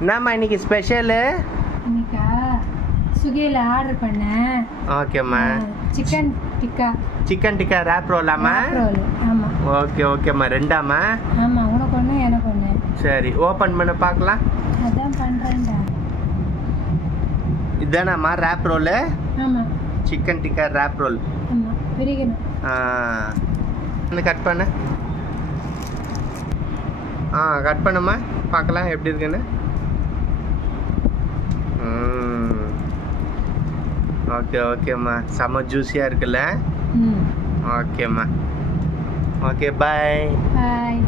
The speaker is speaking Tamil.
என்னம்மா இன்னைக்கு ஸ்பெஷலு? இன்னைக்கா ஸ்விக்கியில் ஆர்டர் பண்ணேன். ஓகேம்மா. Chicken tikka. Chicken tikka wrap ரோலாம்மா? ரோல். ஆமாம். ஓகேம்மா. ரெண்டாம்மா? ஆமாம், உனக்கு ஒன்று எனக்கு ஒன்று. சரி, ஓப்பன் பண்ண பார்க்கலாம். அதான் பண்ணுறேன்டா. இதுதானாம்மா ரேப் ரோலு? ஆமாம். Chicken tikka wrap roll. ஆமாம், பிரிக்கணும். கட் பண்ண. கட் பண்ணுமா பார்க்கலாம் எப்படி இருக்குன்னு. ஓகேம்மா. செம்ம ஜூஸியாக இருக்குல்ல? ஓகேம்மா. ஓகே, பாய். பாய்.